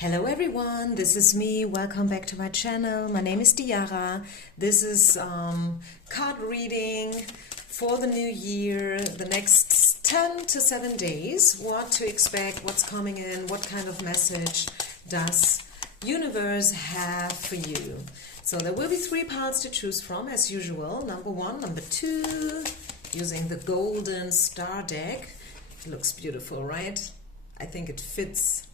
Hello everyone, this is me. Welcome back to my channel. My name is Diara. This is card reading for the new year, the next 10 to 7 days. What to expect, what's coming in, what kind of message does universe have for you. So there will be 3 piles to choose from as usual. Number 1, number 2, using the golden star deck. It looks beautiful, right? I think it fits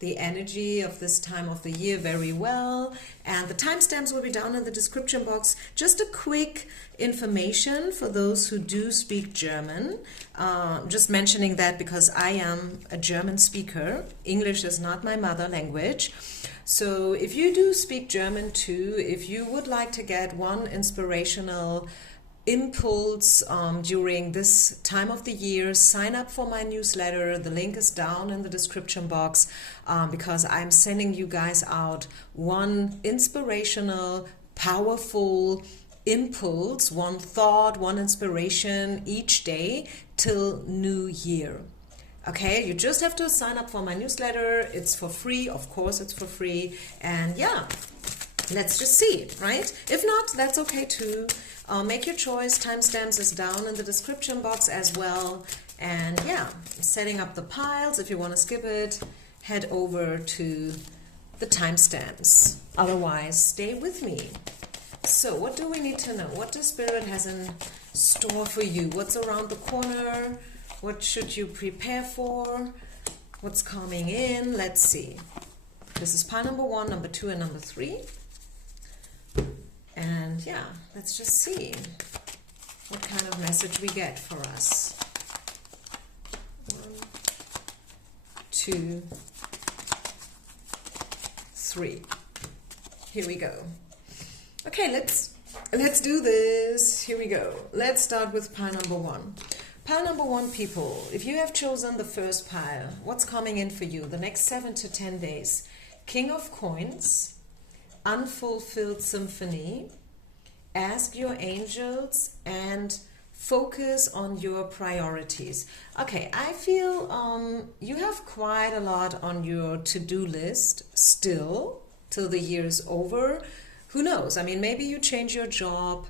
the energy of this time of the year very well, and the timestamps will be down in the description box. Just a quick information for those who do speak German, just mentioning that because I am a German speaker. English is not my mother language, so if you do speak German too, if you would like to get one inspirational impulse during this time of the year, sign up for my newsletter. The link is down in the description box, because I'm sending you guys out one inspirational, powerful impulse, one thought, one inspiration each day till New Year. Okay, you just have to sign up for my newsletter. It's for free, of course it's for free, and yeah, let's just see, right? If not, that's okay too. Make your choice. Timestamps is down in the description box as well. And yeah, setting up the piles. If you want to skip it, head over to the timestamps. Otherwise, stay with me. So what do we need to know? What does Spirit has in store for you? What's around the corner? What should you prepare for? What's coming in? Let's see. This is pile number 1, number 2, and number 3. And yeah, let's just see what kind of message we get for us. 1, 2, 3. Here we go. Okay, let's do this. Here we go. Let's start with pile number 1. Pile number 1, people, if you have chosen the first pile, what's coming in for you the next 7 to 10 days? King of Coins, Unfulfilled Symphony, Ask Your Angels, and Focus on Your Priorities. Okay, I feel you have quite a lot on your to-do list still till the year is over. Who knows? I mean, maybe you change your job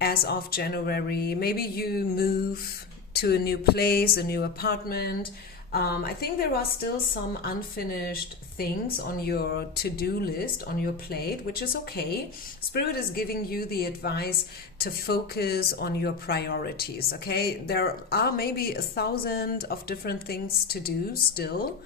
as of January. Maybe you move to a new place, a new apartment. I think there are still some unfinished things on your to-do list, on your plate, which is okay. Spirit is giving you the advice to focus on your priorities, okay? There are maybe 1,000 of different things to do still,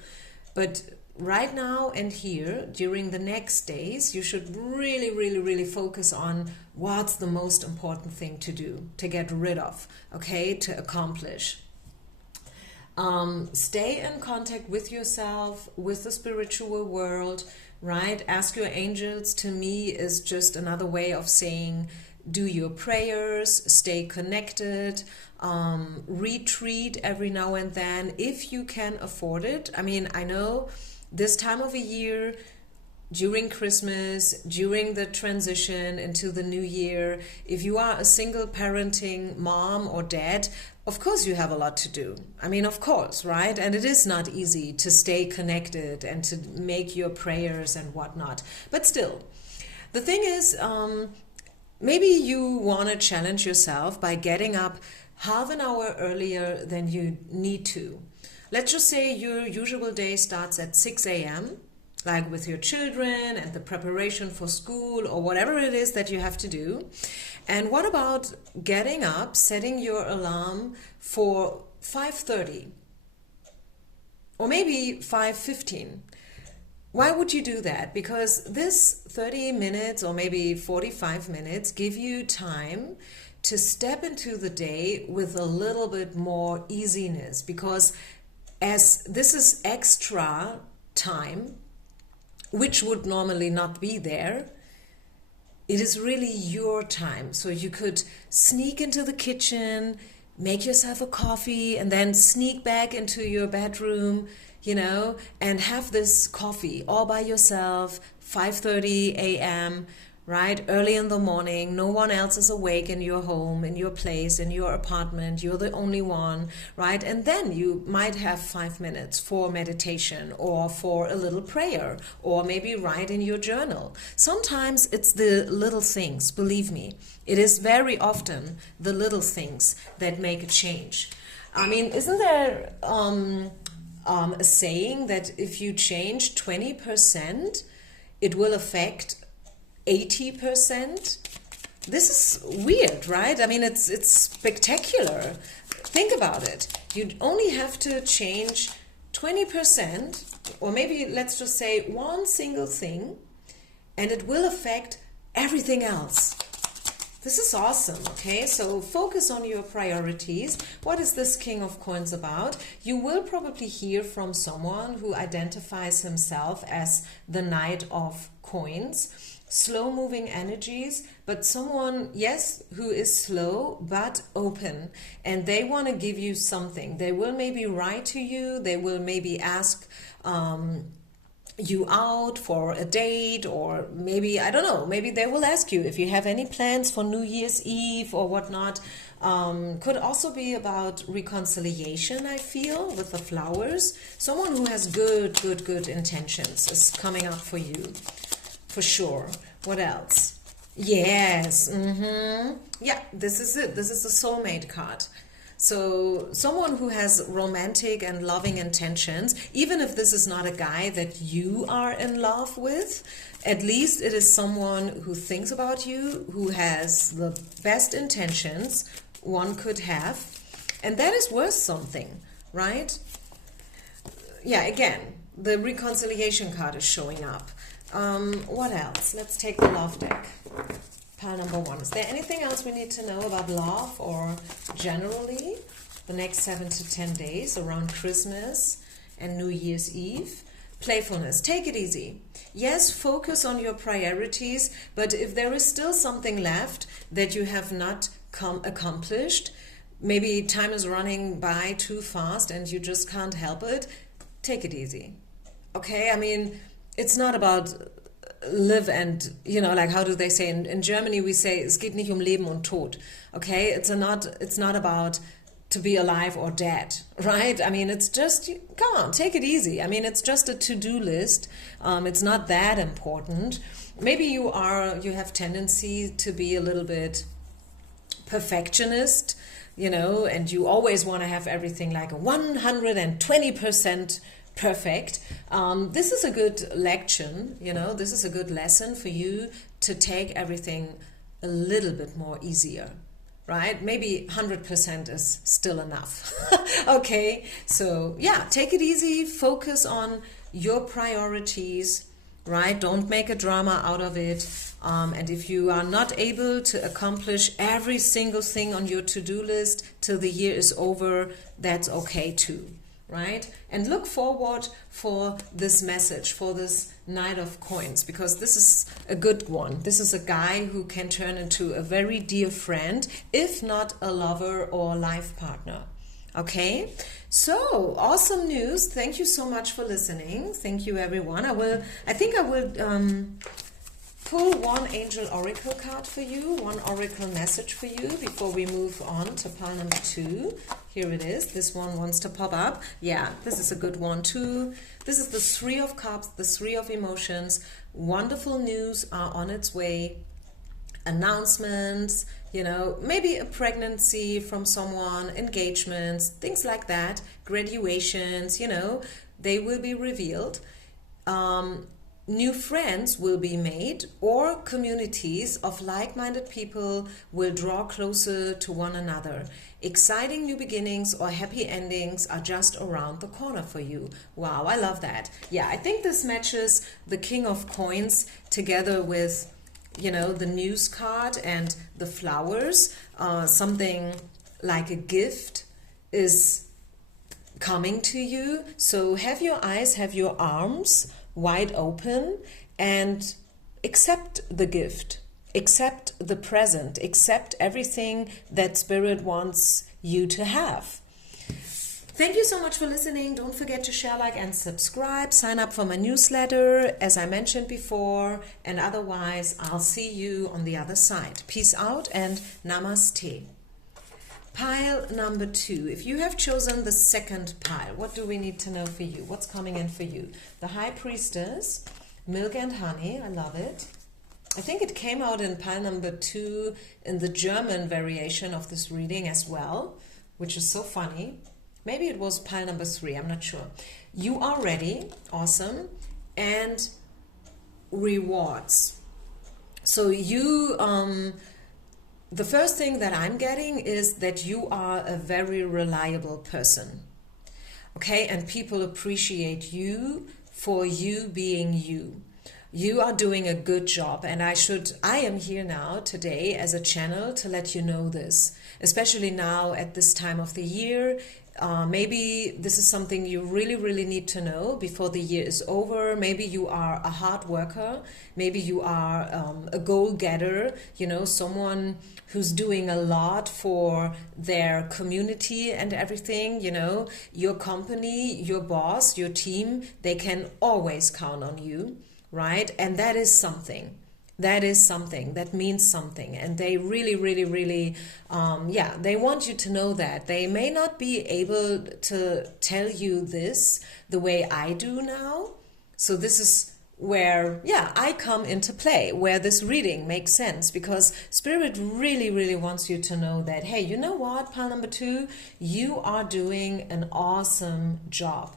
but right now and here, during the next days, you should really focus on what's the most important thing to do, to get rid of, okay, to accomplish. Stay in contact with yourself, with the spiritual world, right? Ask your angels, to me, is just another way of saying do your prayers, stay connected, retreat every now and then if you can afford it. I mean, I know this time of a year, during Christmas, during the transition into the new year, if you are a single parenting mom or dad, of course you have a lot to do. I mean, of course, right? And it is not easy to stay connected and to make your prayers and whatnot. But still, the thing is, maybe you want to challenge yourself by getting up half an hour earlier than you need to. Let's just say your usual day starts at 6 a.m., like with your children and the preparation for school or whatever it is that you have to do. And what about getting up, setting your alarm for 5:30 or maybe 5:15? Why would you do that? Because this 30 minutes or maybe 45 minutes give you time to step into the day with a little bit more easiness, because as this is extra time, which would normally not be there, it is really your time. So you could sneak into the kitchen, make yourself a coffee, and then sneak back into your bedroom, you know, and have this coffee all by yourself, 5:30 a.m., right? Early in the morning, no one else is awake in your home, in your place, in your apartment. You're the only one, right? And then you might have 5 minutes for meditation or for a little prayer, or maybe write in your journal. Sometimes it's the little things, believe me. It is very often the little things that make a change. I mean, isn't there a saying that if you change 20%, it will affect 80%? This is weird, right? I mean, it's spectacular. Think about it. You only have to change 20%, or maybe let's just say one single thing, and it will affect everything else. This is awesome, okay? So focus on your priorities. What is this King of Coins about? You will probably hear from someone who identifies himself as the Knight of Coins. Slow-moving energies, but someone, yes, who is slow but open, and they want to give you something. They will maybe write to you, they will maybe ask you out for a date, or maybe, I don't know, maybe they will ask you if you have any plans for New Year's Eve or whatnot. Could also be about reconciliation, I feel, with the flowers. Someone who has good intentions is coming up for you. For sure. What else? Yes. Yeah, this is it. This is the soulmate card. So someone who has romantic and loving intentions, even if this is not a guy that you are in love with, at least it is someone who thinks about you, who has the best intentions one could have. And that is worth something, right? Yeah, again, the reconciliation card is showing up. What else? Let's take the love deck. Pile number 1. Is there anything else we need to know about love, or generally the next 7 to 10 days around Christmas and New Year's Eve? Playfulness. Take it easy. Yes, focus on your priorities, but if there is still something left that you have not accomplished, maybe time is running by too fast and you just can't help it, take it easy. Okay? I mean, it's not about live and, you know, like, how do they say in Germany, we say es geht nicht Leben und Tod. Okay, it's not about to be alive or dead, right? I mean, it's just, come on, take it easy. I mean, it's just a to-do list. It's not that important. Maybe you have tendency to be a little bit perfectionist, you know, and you always want to have everything like 120% perfect. This is a good lection, you know, this is a good lesson for you to take everything a little bit more easier, right? Maybe 100% is still enough. Okay, so yeah, take it easy, focus on your priorities, right? Don't make a drama out of it. And if you are not able to accomplish every single thing on your to-do list till the year is over, that's okay too. Right? And look forward for this message, for this Knight of Coins, because this is a good one. This is a guy who can turn into a very dear friend, if not a lover or life partner. Okay? So, awesome news. Thank you so much for listening. Thank you, everyone. I think I will pull one angel oracle card for you, one oracle message for you before we move on to pile number 2. Here it is. This one wants to pop up. Yeah, this is a good one too. This is the 3 of Cups, the 3 of Emotions. Wonderful news are on its way. Announcements, you know, maybe a pregnancy from someone, engagements, things like that, graduations, you know, they will be revealed. New friends will be made, or communities of like-minded people will draw closer to one another. Exciting new beginnings or happy endings are just around the corner for you. Wow, I love that. Yeah, I think this matches the King of Coins together with, you know, the news card and the flowers. Something like a gift is coming to you. So have your eyes, have your arms wide open and accept the gift, accept the present, accept everything that Spirit wants you to have. Thank you so much for listening. Don't forget to share, like, and subscribe. Sign up for my newsletter, as I mentioned before. And otherwise, I'll see you on the other side. Peace out and namaste. Pile number 2. If you have chosen the second pile, what do we need to know for you? What's coming in for you? The High Priestess, Milk and Honey. I love it. I think it came out in pile number 2 in the German variation of this reading as well, which is so funny. Maybe it was pile number 3, I'm not sure. You are ready, awesome, and rewards. So you, the first thing that I'm getting is that you are a very reliable person, okay? And people appreciate you for you being you. You are doing a good job, and I am here now today as a channel to let you know this, especially now at this time of the year. Maybe this is something you really need to know before the year is over. Maybe you are a hard worker. Maybe you are a goal getter, you know, someone who's doing a lot for their community and everything, you know. Your company, your boss, your team, they can always count on you. Right? And that is something. That is something. That means something. And they really, they want you to know that. They may not be able to tell you this the way I do now. So this is where, I come into play, where this reading makes sense, because Spirit really wants you to know that, hey, you know what, pile number 2, you are doing an awesome job.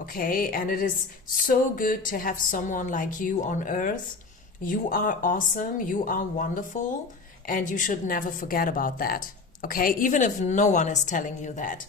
Okay, and it is so good to have someone like you on earth. You are awesome, you are wonderful, and you should never forget about that. Okay, even if no one is telling you that.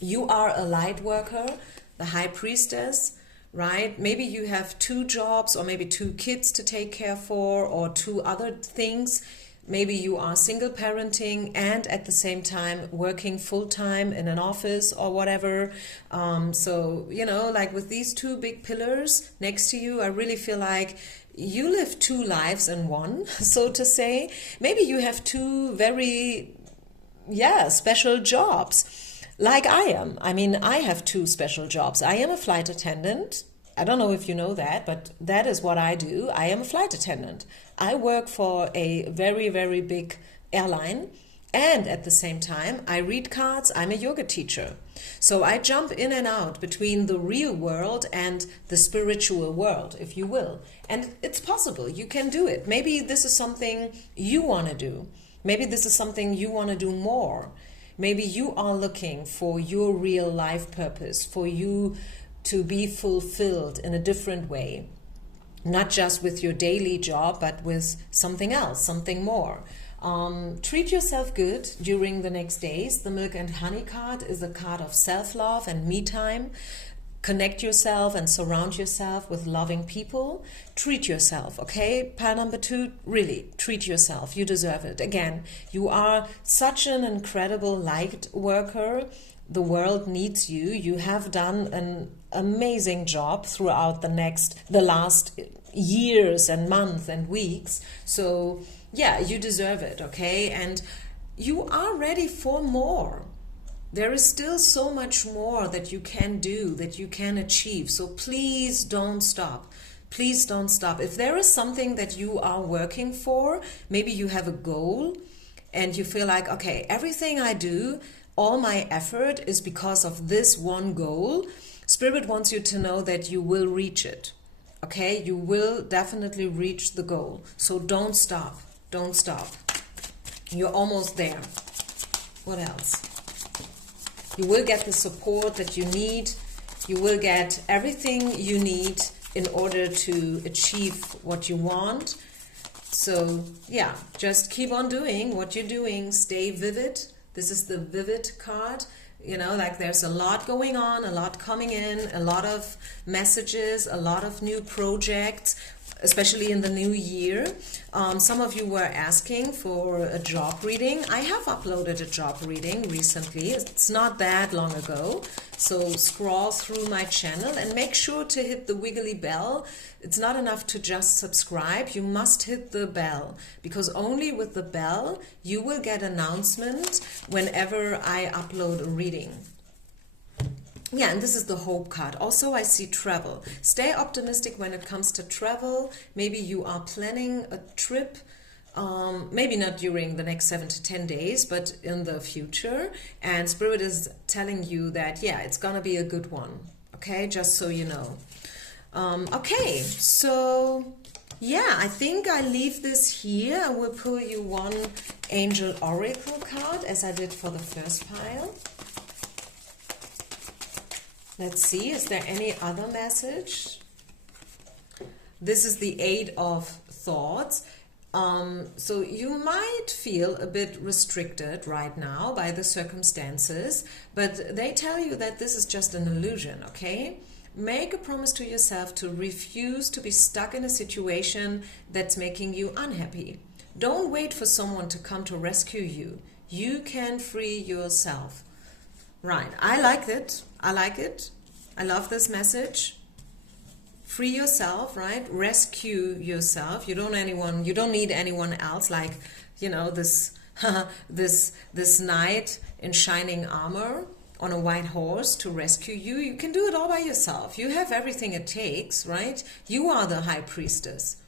You are a light worker, the High Priestess, right? Maybe you have 2 jobs, or maybe 2 kids to take care for, or 2 other things. Maybe you are single parenting and at the same time working full-time in an office or whatever. So, you know, like with these 2 big pillars next to you, I really feel like you live 2 lives in one, so to say. Maybe you have 2 very, special jobs, like I am. I mean, I have 2 special jobs. I am a flight attendant. I don't know if you know that, but that is what I do. I am a flight attendant. I work for a very big airline, and at the same time, I read cards. I'm a yoga teacher. So I jump in and out between the real world and the spiritual world, if you will. And it's possible. You can do it. Maybe this is something you want to do. Maybe this is something you want to do more. Maybe you are looking for your real life purpose, for you to be fulfilled in a different way, not just with your daily job, but with something else, something more. Treat yourself good during the next days. The Milk and Honey card is a card of self-love and me time. Connect yourself and surround yourself with loving people. Treat yourself, okay? Pile number 2, really, treat yourself. You deserve it. Again, you are such an incredible light worker. The world needs you. You have done an amazing job throughout the last years and months and weeks. So you deserve it, okay? And you are ready for more. There is still so much more that you can do, that you can achieve. So please don't stop. Please don't stop. If there is something that you are working for, maybe you have a goal and you feel like, okay, everything I do, all my effort is because of this one goal. Spirit wants you to know that you will reach it. Okay, you will definitely reach the goal. So don't stop. Don't stop. You're almost there. What else? You will get the support that you need. You will get everything you need in order to achieve what you want. So just keep on doing what you're doing. Stay vivid. This is the vivid card. You know, like there's a lot going on, a lot coming in, a lot of messages, a lot of new projects, especially in the new year. Some of you were asking for a job reading. I have uploaded a job reading recently. It's not that long ago. So scroll through my channel and make sure to hit the wiggly bell. It's not enough to just subscribe. You must hit the bell, because only with the bell you will get announcement whenever I upload a reading. Yeah, and this is the hope card. Also, I see travel. Stay optimistic when it comes to travel. Maybe you are planning a trip, maybe not during the next 7 to 10 days, but in the future. And Spirit is telling you that, yeah, it's gonna be a good one. Okay, just so you know. Okay, so yeah, I think I leave this here. I will pull you one Angel Oracle card as I did for the first pile. Let's see, is there any other message? This is the Eight of Thoughts. So you might feel a bit restricted right now by the circumstances, but they tell you that this is just an illusion, okay? Make a promise to yourself to refuse to be stuck in a situation that's making you unhappy. Don't wait for someone to come to rescue you. You can free yourself. Right, I like it. I like it. I love this message. Free yourself, right? Rescue yourself. You don't need anyone else, like, you know, this this knight in shining armor on a white horse to rescue you. You can do it all by yourself. You have everything it takes, right? You are the high priestess.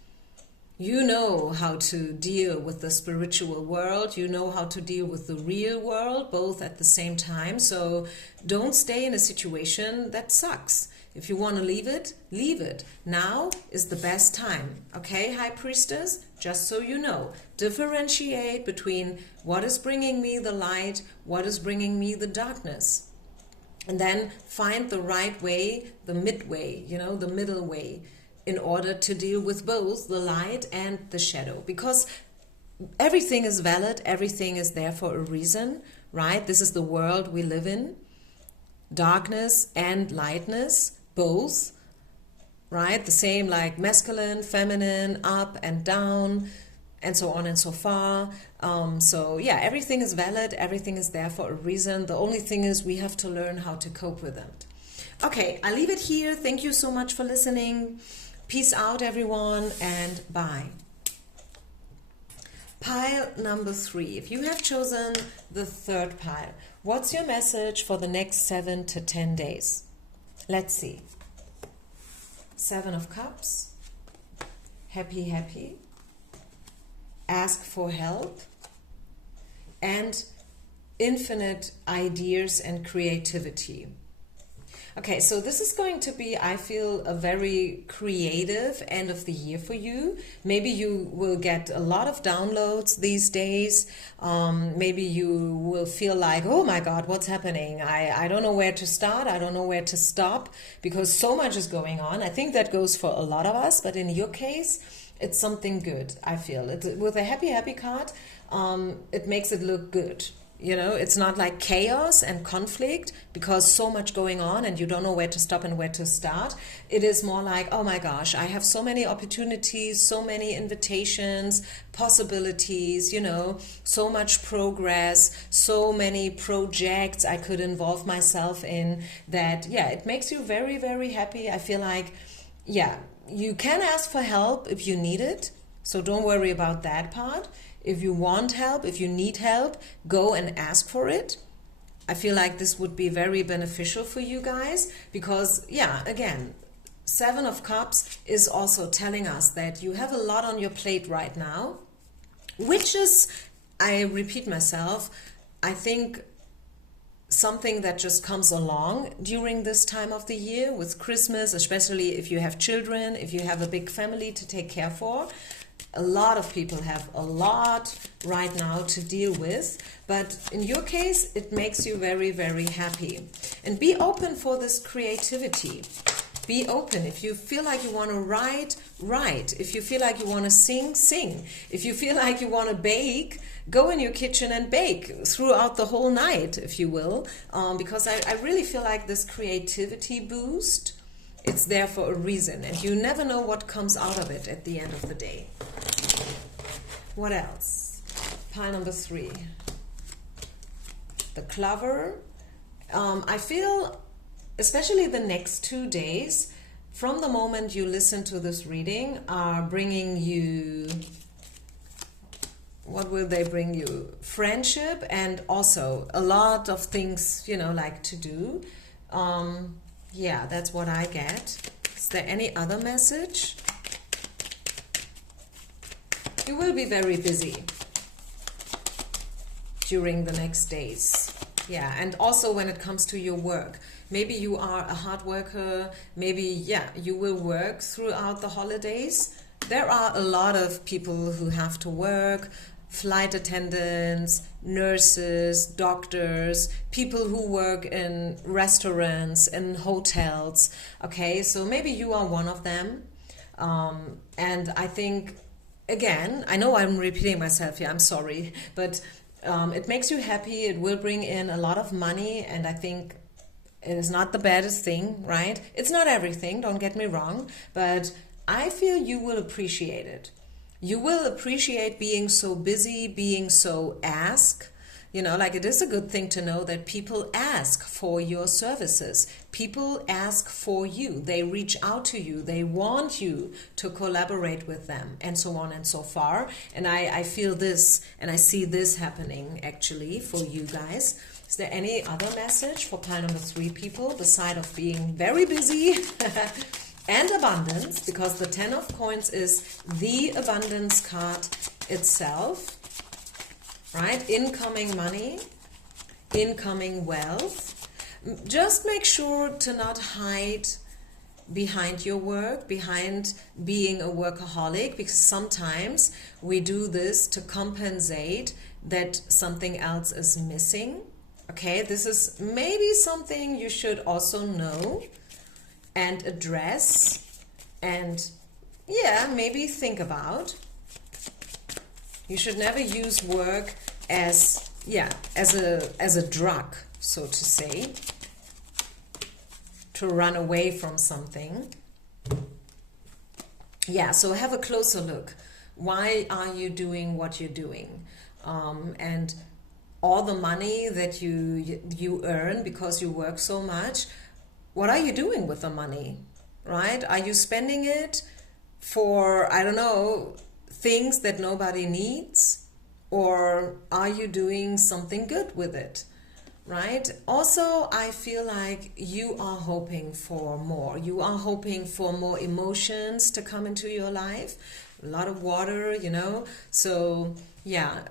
You know how to deal with the spiritual world. You know how to deal with the real world, both at the same time. So don't stay in a situation that sucks. If you want to leave it, leave it. Now is the best time. Okay, High Priestess? Just so you know. Differentiate between what is bringing me the light, what is bringing me the darkness. And then find the right way, the midway, you know, the middle way, in order to deal with both the light and the shadow. Because everything is valid, everything is there for a reason, right? This is the world we live in. Darkness and lightness, both, right? The same like masculine, feminine, up and down, and so on and so far. So yeah, everything is valid, everything is there for a reason. The only thing is we have to learn how to cope with it. Okay, I leave it here. Thank you so much for listening. Peace out, everyone, and bye. Pile number 3. If you have chosen the third pile, what's your message for the next 7 to 10 days? Let's see. 7 of Cups. Happy, happy. Ask for help. And infinite ideas and creativity. Okay, so this is going to be, I feel, a very creative end of the year for you. Maybe you will get a lot of downloads these days. Maybe you will feel like, oh my God, what's happening? I don't know where to start. I don't know where to stop because so much is going on. I think that goes for a lot of us, but in your case, it's something good, I feel. With a happy, happy card, it makes it look good. You know, it's not like chaos and conflict because so much going on and you don't know where to stop and where to start. It is more like, oh my gosh, I have so many opportunities, so many invitations, possibilities, you know, so much progress, so many projects I could involve myself in that, yeah, it makes you very, very happy. I feel like, yeah, you can ask for help if you need it. So don't worry about that part. If you want help, if you need help, go and ask for it. I feel like this would be very beneficial for you guys because, yeah, again, 7 of Cups is also telling us that you have a lot on your plate right now, which is, I repeat myself, I think something that just comes along during this time of the year with Christmas, especially if you have children, if you have a big family to take care for. A lot of people have a lot right now to deal with, but in your case, it makes you very, very happy. And be open for this creativity. Be open. If you feel like you want to write, write. If you feel like you want to sing, sing. If you feel like you want to bake, go in your kitchen and bake throughout the whole night, if you will, because I really feel like this creativity boost, it's there for a reason, and you never know what comes out of it at the end of the day. What else? Pile number 3. The Clover. I feel, especially the next 2 days, from the moment you listen to this reading, are bringing you, what will they bring you? Friendship and also a lot of things, you know, like to do. Yeah, that's what I get. Is there any other message? You will be very busy during the next days. Yeah, and also when it comes to your work. Maybe you are a hard worker. Maybe, yeah, you will work throughout the holidays. There are a lot of people who have to work, flight attendants, nurses, doctors, people who work in restaurants, in hotels. Okay, so maybe you are one of them. And I think, again, I know I'm repeating myself here, I'm sorry, but it makes you happy, it will bring in a lot of money, and I think it is not the baddest thing, right? It's not everything, don't get me wrong, but I feel you will appreciate it. You will appreciate being so busy, being so asked. You know, like it is a good thing to know that people ask for your services. People ask for you. They reach out to you. They want you to collaborate with them, and so on and so far. And I feel this and I see this happening actually for you guys. Is there any other message for pile number 3 people beside of being very busy and abundance? Because the 10 of coins is the abundance card itself. Right? Incoming money, incoming wealth. Just make sure to not hide behind your work, behind being a workaholic, because sometimes we do this to compensate that something else is missing. Okay, this is maybe something you should also know and address and, yeah, maybe think about. You should never use work as a drug, so to say, to run away from something. Yeah, so have a closer look. Why are you doing what you're doing? And all the money that you earn because you work so much, what are you doing with the money, right? Are you spending it for, I don't know, things that nobody needs, or are you doing something good with it, right? Also, I feel like you are hoping for more. You are hoping for more emotions to come into your life, a lot of water, you know, so yeah.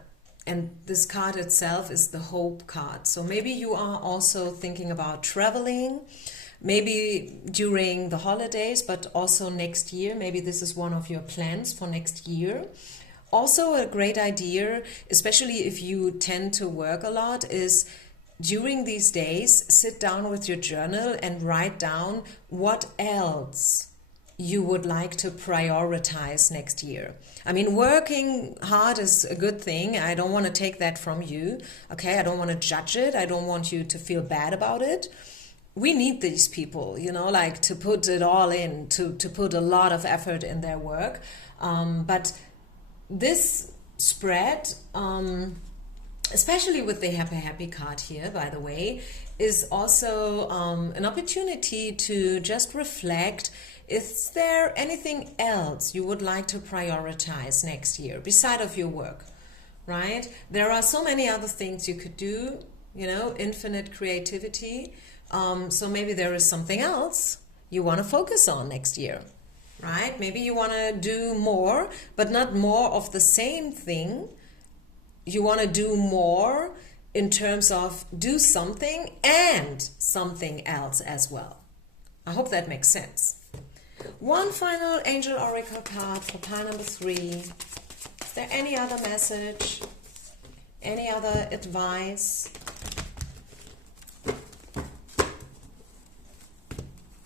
And this card itself is the hope card. So maybe you are also thinking about traveling, maybe during the holidays, but also next year. Maybe this is one of your plans for next year. Also a great idea, especially if you tend to work a lot, is during these days, sit down with your journal and write down what else you would like to prioritize next year. I mean, working hard is a good thing. I don't want to take that from you. Okay, I don't want to judge it. I don't want you to feel bad about it. We need these people, you know, like to put it all in, to put a lot of effort in their work. But this spread, especially with the happy card here, by the way, is also an opportunity to just reflect. Is there anything else you would like to prioritize next year beside of your work, right? There are so many other things you could do, you know, infinite creativity. So maybe there is something else you want to focus on next year, right? Maybe you want to do more, but not more of the same thing. You want to do more in terms of do something and something else as well. I hope that makes sense. One final Angel Oracle card for pile number 3. Is there any other message? Any other advice?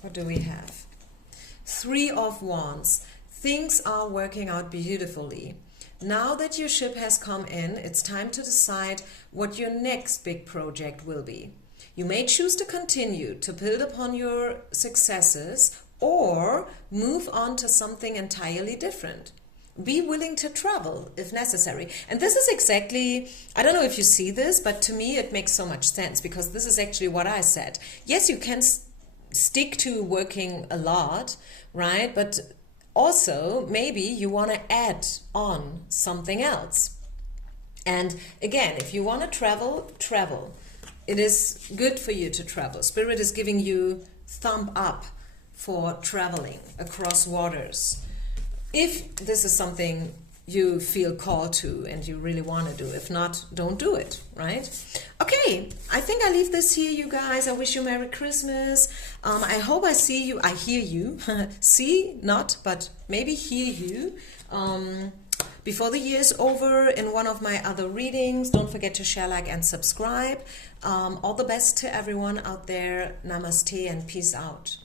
What do we have? 3 of Wands. Things are working out beautifully. Now that your ship has come in, it's time to decide what your next big project will be. You may choose to continue to build upon your successes or move on to something entirely different. Be willing to travel if necessary. And this is exactly, I don't know if you see this, but to me it makes so much sense, because this is actually what I said. Yes, you can stick to working a lot, right? But also maybe you want to add on something else. And again, if you want to travel, travel. it is good for you to travel. Spirit is giving you thumb up for traveling across waters. If this is something you feel called to and you really want to do. If not, don't do it, right? Okay, I think I leave this here, you guys. I wish you Merry Christmas. I hope I see you, I hear you. See, not, but maybe hear you. Before the year is over in one of my other readings. Don't forget to share, like, and subscribe. All the best to everyone out there. Namaste and peace out.